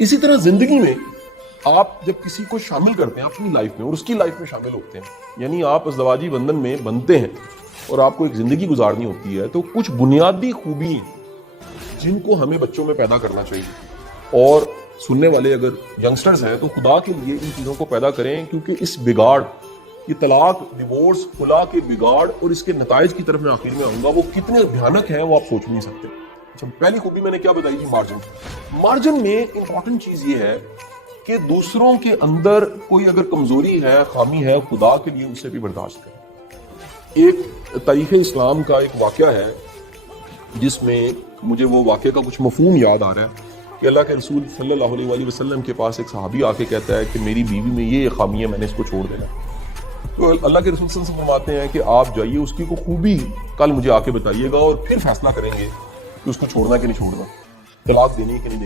इसी तरह जिंदगी में आप जब किसी को शामिल करते हैं अपनी लाइफ में और उसकी लाइफ में शामिल होते हैं, यानी आप अज़दवाजी बंधन में बनते हैं और आपको एक जिंदगी गुजारनी होती है, तो कुछ बुनियादी खूबी जिनको हमें बच्चों में पैदा करना चाहिए। और सुनने वाले अगर यंगस्टर्स हैं तो खुदा के लिए इन चीज़ों को पैदा करें, क्योंकि इस बिगाड़, ये तलाक, डिवोर्स, खुला के बिगाड़ और इसके नताइज की तरफ मैं आखिर में आऊंगा, वो कितने भयानक हैं वो आप सोच नहीं सकते। अच्छा, पहली खूबी मैंने क्या बताई थी? मार्जिन। मार्जिन में इंपॉर्टेंट चीज ये है कि दूसरों के अंदर कोई अगर कमजोरी है, खामी है, खुदा के लिए उसे भी बर्दाश्त करें। एक तारीख इस्लाम का एक वाकया है जिसमें मुझे वो वाकये का कुछ मफहूम याद आ रहा है कि अल्लाह के रसूल सल्लल्लाहु अलैहि वसल्लम के पास एक सहाबी आके कहता है कि मेरी बीवी में ये खामी है, मैंने इसको छोड़ देना। तो अल्लाह के रसूल सल्लल्लाहु अलैहि वसल्लम फरमाते हैं कि आप जाइए, उसकी को खूबी कल मुझे आके बताइएगा और फिर फैसला करेंगे कि उसको छोड़ना कि नहीं छोड़ना, तलाक देनी कि नहीं देनी।